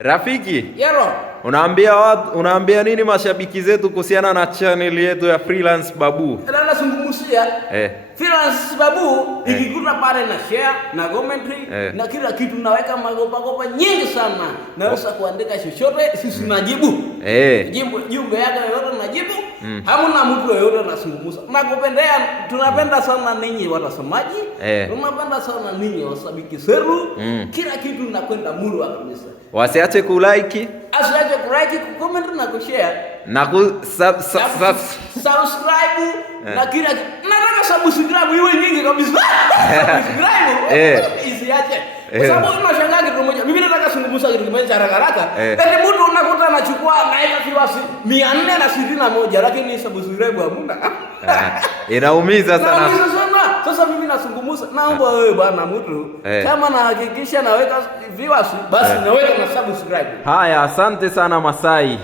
Rafiki, Yero. Unaambia nini mashabiki zetu kuhusiana na channel yetu ya Freelance Babu? Ndio nazungumzia. Freelance Babu ikikuta pale na share na commentary na kila kitu naweka magopa nyingi sana. Naweza kuandika chochote sisi najibu. Jumbe yako yote najibu. Hamna mtu yoyote anazungumza. Nakupendea, tunapenda sana ninyi watazamaji. Tunapenda sana ninyi washabiki zetu. Kila kitu nakwenda mulu kabisa. Wasiache kulike, kucomment na kushare na subscribe na kila nataka subscribe iwe nyingi kabisa. Subscribe isiache. Kwa sababu unashangaa kitu moja. Mimi nataka zungumza kitu kimoja haraka. Eti mtu unakuta anachukua naika viewers 461 lakini subscribe hamna. Inaumiza sana. Sasa mimi nazungumza, naomba wewe bwana mtu kama nahakikisha naweka viewers basi naweka na subscribe. Haya, asante sana Masai.